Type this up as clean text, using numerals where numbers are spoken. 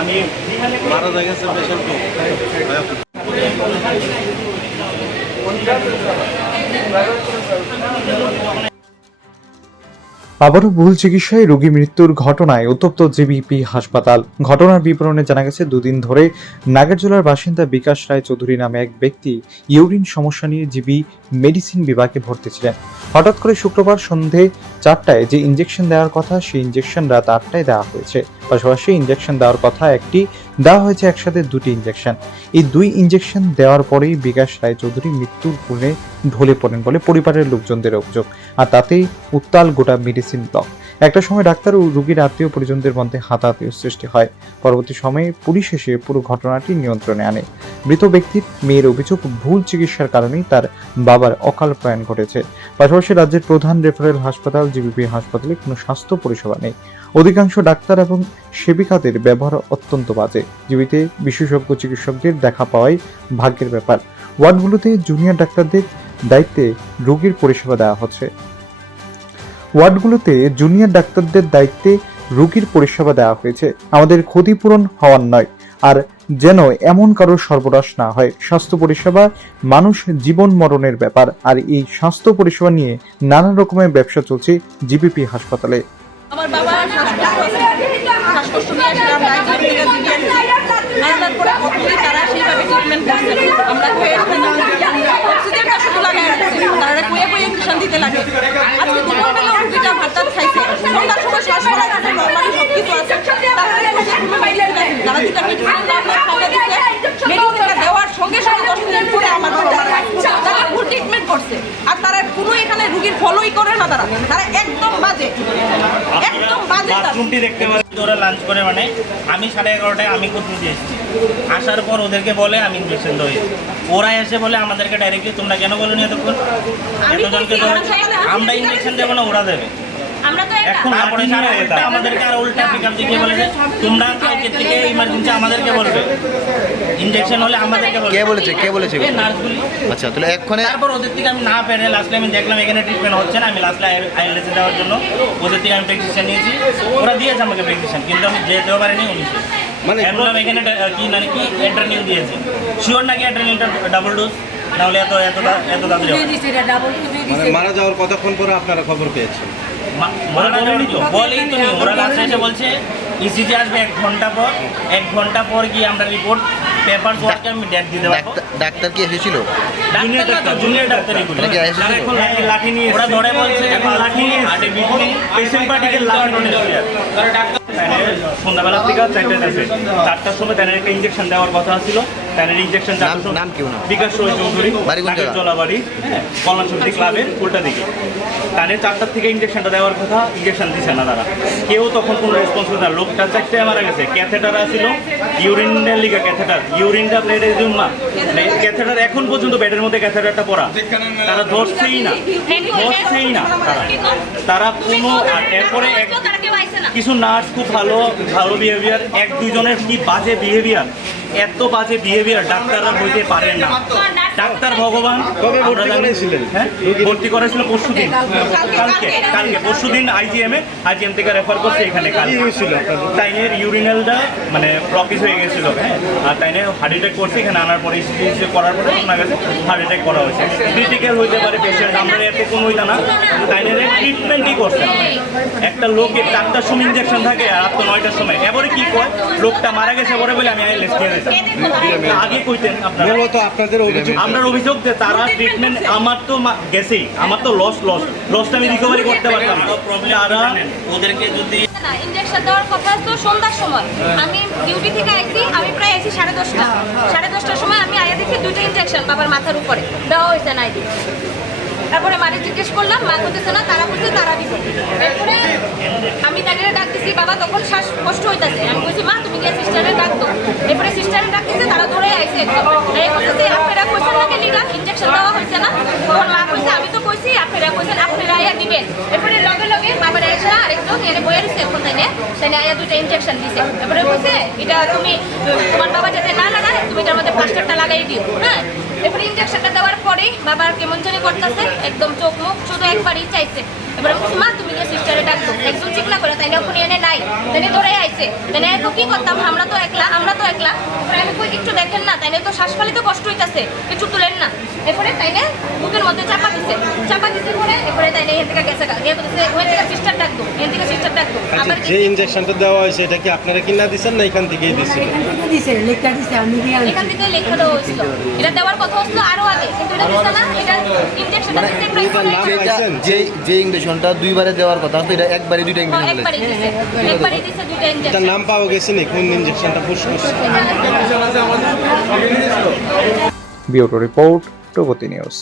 আমি মারা গেছে পেশেন্ট আবারও ভুল চিকিৎসায় রোগী মৃত্যুর ঘটনায় উত্তপ্ত জিবিপি হাসপাতাল। ঘটনার বিবরণে জানা গেছে, দুদিন ধরে নাগেরজোলার বাসিন্দা বিকাশ রায় চৌধুরী নামে এক ব্যক্তি ইউরিন সমস্যা নিয়ে জিবি মেডিসিন বিভাগে ভর্তি ছিলেন। হঠাৎ করে শুক্রবার সন্ধে 4টায় যে ইঞ্জেকশন দেওয়ার কথা সেই ইঞ্জেকশন রাত 8টায় দেওয়া হয়েছে। পাশাপাশি ইঞ্জেকশন দেওয়ার কথা একটি, দেওয়া হয়েছে একসাথে 2টি ইঞ্জেকশন। এই 2 ইঞ্জেকশন দেওয়ার পরেই বিকাশ রায় চৌধুরী মৃত্যুর কোণে ঢলে পড়েন বলে পরিবারের লোকজনদের অভিযোগ। আর তাতেই উত্তাল গোটা মেডিসিন ব্লক। একটা সময় ডাক্তার ও রোগীর আত্মীয় পরিজনদের মধ্যে হাতাহাতির সৃষ্টি হয়। পরবর্তী সময়ে পুলিশ এসে পুরো ঘটনাটি নিয়ন্ত্রণে আনে। মৃত ব্যক্তির মেয়ের অভিযোগ, ভুল চিকিৎসার কারণেই তার বাবার অকাল প্রয়াণ ঘটেছে। পাশাপাশি রাজ্যের প্রধান রেফারেল হাসপাতাল জিবিপি হাসপাতালে কোনো স্বাস্থ্য পরিষেবা নেই। অধিকাংশ ডাক্তার এবং সেবিকাদের ব্যবহার অত্যন্ত বাজে। জিবিতে বিশেষজ্ঞ চিকিৎসকদের দেখা পাওয়াই ভাগ্যের ব্যাপার। ওয়ার্ডগুলোতে জুনিয়র ডাক্তারদের দায়িত্বে রোগীর পরিষেবা দেওয়া হচ্ছে। রোগীর পরিষেবা দেওয়া হয়েছে। আমাদের ক্ষতিপূরণ হওয়ার নয়, আর যেন এমন কারোর সর্বনাশ না হয়। স্বাস্থ্য পরিষেবা মানুষ জীবন মরণের ব্যাপার, আর এই স্বাস্থ্য পরিষেবা নিয়ে নানা রকমের ব্যবসা চলছে জিবিপি হাসপাতালে। আমার বাবা শ্বাসকষ্ট নিয়ে আসলাম, তারা সেইভাবে ট্রিটমেন্ট করছে। আমরা অক্সিজেনটা শুধু লাগাই রাখছি, তারা কুয়ে কুয়ে ইঞ্জেকশন দিতে লাগে। আজকে দুপুরবেলা রুগীটা ভাত খাইছে, সন্ধ্যার সময় শ্বাস ফেলা গেছে, নর্মালি সব কিছু আছে। তারা দুটা মেডিসিন খাইয়ে দিচ্ছে। মেডিসিনটা দেওয়ার সঙ্গে সঙ্গে 10 মিনিট পরে আমার বাবা তারা ভুল ট্রিটমেন্ট করছে। আর তারা কোনো এখানে রুগীর ফলোই করে না। তারা একদম বাজে, একদম বাজে। বাথরুমটি দেখতে পাচ্ছি ওরা লাঞ্চ করে, মানে আমি 11:30টায় আমি কোচিংয়ে এসেছি। আসার পর ওদেরকে বলে আমি ইঞ্জেকশন দিই। ওরা এসে বলে আমাদেরকে ডাইরেক্টলি তোমরা কেন বলোনি এতক্ষণ, এতজনকে আমরা ইঞ্জেকশন দেবো না ওরা দেবে। এখন আমাদেরকে আর উল্টা পিকআপ দিয়ে বলে যে তোমরা কালকে থেকে ইমার্জেন্সি আমাদেরকে বলবে, ইঞ্জেকশন হলে আমাদেরকে বলবে। কে বলেছে নার্সগুলি। আচ্ছা, তাহলে এক্ষণে তারপর ওদের থেকে আমি না পেরে লাস্টে আমি দেখলাম এখানে ট্রিটমেন্ট হচ্ছে না। আমি লাস্টে আইএলএসে দেওয়ার জন্য ওদের থেকে আমি প্রেসক্রিপশন নিয়েছি। ওরা দিয়েছে আমাকে প্রেসক্রিপশন, কিন্তু আমি যেতেও পারিনি। মানে বললাম এখানে কি অ্যাড্রেনালিন দিয়েছে, শিওর নাকি অ্যাড্রেনালিনটা ডাবল ডোজ, নাহলে এত তাড়াতাড়ি মারা যাওয়ার কতক্ষণ পরে আপনারা খবর পেয়েছেন? বলেই তো নেই। ওরা লাস্টে এসে বলছে ইসিজি আসবে 1 ঘন্টা পর। 1 ঘন্টা পর গিয়ে আমরা রিপোর্ট পেপার ওয়ার্কে আমি ডেট দিতে পারবো। ডাক্তার কি এসেছিল? জুনিয়র ডাক্তারই লাঠি নিয়ে ওরা ধরে বলছে এখন লাঠি নিয়ে হাটে বিটনি পেশেন্ট পার্টিকে লাঠি নিয়ে সন্ধ্যাবেলা থেকে 4টায় আছে। 4টার সময় তাদের একটা ইঞ্জেকশন দেওয়ার কথা ছিল। তাদের ইঞ্জেকশন নাম কি ওনার? বিকাশ চৌধুরী, নাগেরজোলা, কল্যাণশক্তি ক্লাবের উল্টা দিকে। তাদের 4টার থেকে ইঞ্জেকশনটা দেওয়ার কথা, ইঞ্জেকশন দিচ্ছে না তারা। কেউ তখন কোনো রেসপন্স করে না। লোকটা 4টায় মারা গেছে। ক্যাথেটার ছিল, ইউরিনের লিগা ক্যাথেটার, ইউরিনটা ব্লেডের জুম্মা ক্যাথেটার। এখন পর্যন্ত বেডের মধ্যে ক্যাথেটারটা পড়া, তারা ধরছেই না। তারা কোনো এরপরে কিছু নার্স খুব ভালো বিহেভিয়ার, 1-2 জনের কি বাজে বিহেভিয়ার, এত বাজে বিহেভিয়ার ডাক্তাররা হইতে পারেন না। ডাক্তার ভগবান। ভর্তি করেছিল পরশুদিন, কালকে পরশুদিন আইজিএম থেকে রেফার করছে এখানে। তাইনের ইউরিনালটা মানে ব্লকেজ হয়ে গেছিল, আর তাইনে হার্ট অ্যাটাক করছে। এখানে আনার পরে করার পরে ওনার কাছে হার্ট অ্যাটাক করা হয়েছে। ক্রিটিক্যাল হইতে পারে পেশেন্ট, আমরা এত কোনো হইতা না। তাইনের ট্রিটমেন্টই করছে। একটা লোকে 4টার সময় ইঞ্জেকশন থাকে আর রাত 9টার সময়। এবারে কি কয়, লোকটা মারা গেছে বলে আমি আইএলএস নিয়ে যেতাম। আগে কইতেন আপনারা। আপনাদের আমরা অভিযোগ যে তারা ট্রিটমেন্ট, আমার তো গেছেই, আমার তো লসটা আমি রিকভারি করতে পারতাম না। তারা ওদেরকে যদি ইঞ্জেকশন দেওয়ার কথা তো সন্ধ্যার সময়, আমি ডিউটি থেকে আইছি, আমি প্রায় আইছি 10:30। 10:30টার সময় আমি আয়া দেখি 2টা ইঞ্জেকশন বাবার মাথার উপরে দেওয়া হয়েছে নাই। তারপরে মারে জিজ্ঞেস করলাম, মা করতেছে না, তারা বলছে তারা দিব। তারপরে আমি তাদের ডাক দিছি, বাবা তখন শ্বাস কষ্ট হইতেছে। আমি বলছি মা তুমি গিয়ে সিস্টারে ডাক দো। এরপরে সিস্টারে ডাক দিচ্ছে, তারা ধরে আইসে আপনারা কইছেন নাকি লিগা ইঞ্জেকশন দেওয়া হয়েছে না। তখন মা কইছে আমি তো কইছি আপনারা কইছেন আপনারা আয়া দিবেন। এরপরে লগে বাবার এসে আরেকজন এনে বইয়ে দিচ্ছে এখন তাই আয়া 2টা ইঞ্জেকশন দিছে। তারপরে বলছে এটা তুমি তোমার বাবা যাতে না লাগায় তুমি এটার মধ্যে প্লাস্টারটা লাগাই দিও। হ্যাঁ, এরপরে ইঞ্জেকশনটা দেওয়ার পরেই বাবার কেমন জানি করতেছে, একদম চোখ মুখ শুধু একবারই চাইছে। এবারে বলছি মা তুমি গিয়ে সিস্টারে ডাকতো। একজন চিকনা করে তাইলে ওখানে এনে নাই, তাইলে ধরে দিছে তাই তো কি করতাম, আমরা তো একলা তারপরে আমি কই একটু দেখেন না, তাই তো শ্বাস ফালিতে কষ্ট হইতাছে, একটু তুলেন না। এরপরে তাই বুকের মধ্যে চাপা দিছে পরে এরপরে তাই এখান থেকে গেছে গিয়ে বলতেছে ওখান থেকে সিস্টার ডাকবো, এখান থেকে সিস্টার ডাকবো। আবার যে ইনজেকশনটা দেওয়া হয়েছে এটা কি আপনারা কিনা দিচ্ছেন না এখান থেকেই দিচ্ছেন? এখান থেকে লেখা দেওয়া হয়েছিল, এটা দেওয়ার কথা হচ্ছিল আরো আগে, কিন্তু এটা দিচ্ছে না। এটা ইনজেকশনটা দিচ্ছে প্রায় এটার নাম ছয় পাইছেন? যে ইঞ্জেকশনটা দুইবারে দেওয়ার কথা তো এটা একবারে দুইটা ইঞ্জেকশন একবারই দিছে দুইটা এটার ইনজেকশন। নাম পাওয়া গেছে নি কোন ইনজেকশনটা ফুসফুস? ব্যুরো রিপোর্ট, প্রগতি নিউজ।